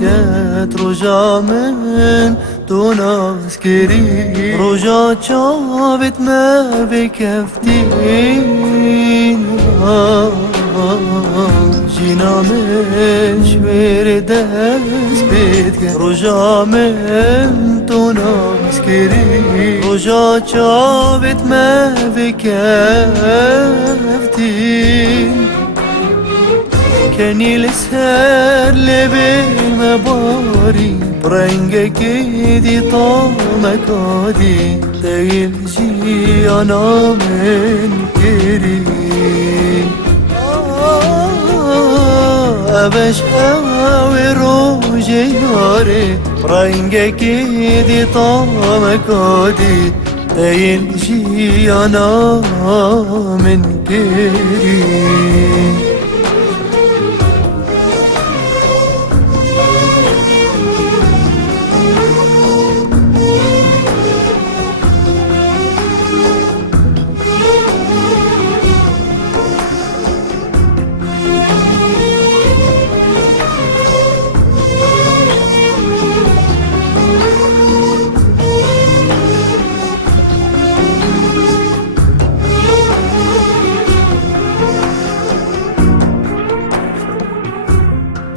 كات رجا من دون عسكري رجا شابت ما بكفتين جينا مش وردس بيتك رجا من دون عسكري رجا شابت ما بكفتين كاني لسهر بالمباري برنجك ايدي طعمك عادي تيجي انا من كريم ابش قوي روجي ناري برنجك ايدي طعمك عادي تيجي انا من كريم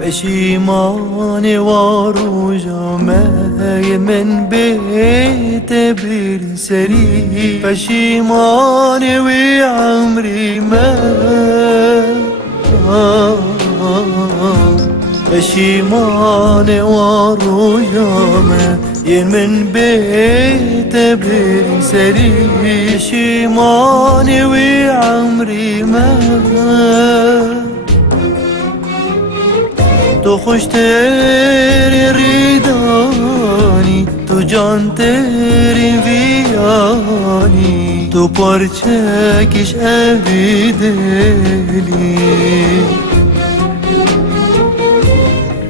پشیمان واروجا مای من بیت بیر سری پشیمان وی عمری من پشیمان واروجا مای من بیت بیر سری پشیمان وی عمری من تو خوش تری ریدانی تو جان تری ویانی تو پرچکش اوی دلی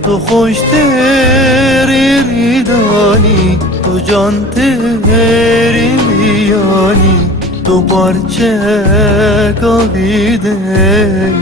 تو خوش تری ریدانی تو جان تری ویانی تو پرچک اوی دلی